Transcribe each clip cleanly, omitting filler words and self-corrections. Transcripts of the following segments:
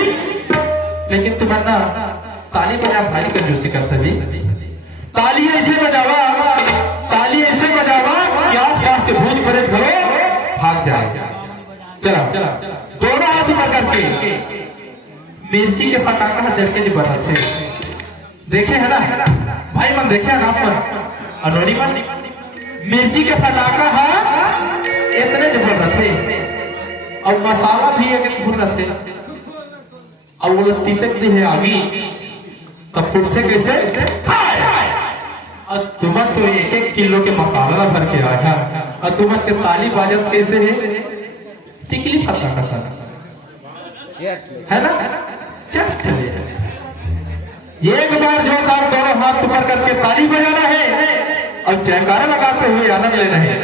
लेकिन तुम्हारा ताली बजा भाई का जोशी करता भी ताली ऐसे बजावा कि आस-पास के भूत प्रेत घरों भाग जाए। चला दोनों हाथ ऊपर करके मिर्ची के पटाखा जलके जी बरसते देखे है ना भाई मन, देखे ना पर अनोनी मन मिर्ची के पटाखा है इतने जबरदस्त है और मसाला भी एक भून रखते और वो तीतक दी है आगी तब फुटते कैसे और तुम्हें तो 1-1 किलो के मसाला भर के आया और तुम्हें के ताली बाजत कैसे है टिकली फटा करता है ना। एक बार जो काम दोनों हाथ ऊपर करके ताली बजाना है और जयकारा लगाते हुए आनंद लेना है।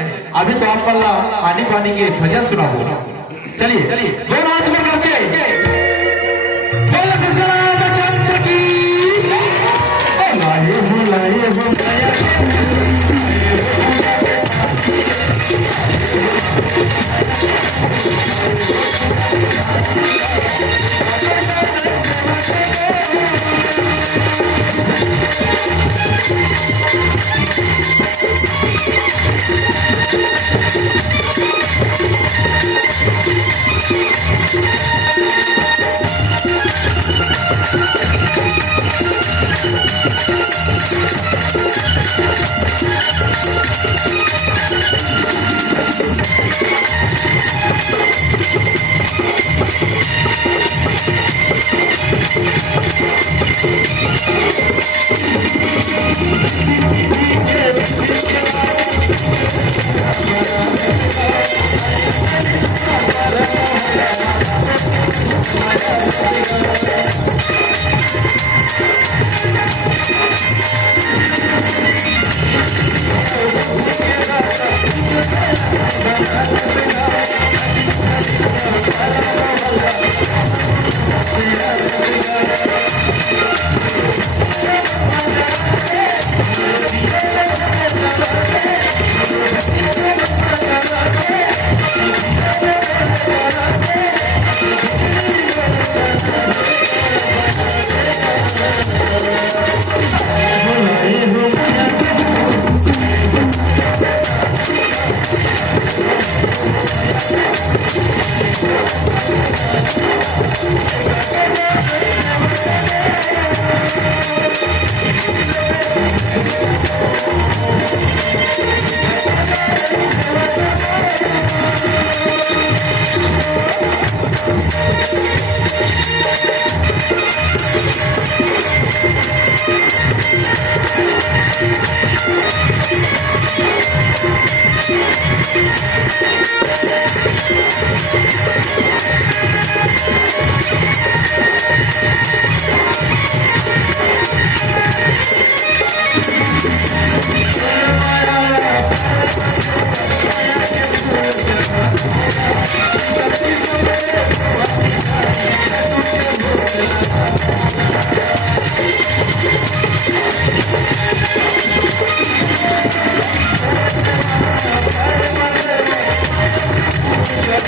अभी तो आप पल्ला पानी पानी के भजन सुना होगा। चलिए दोनों हाथ ऊपर करके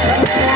Thank you.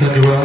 धन्यवाद।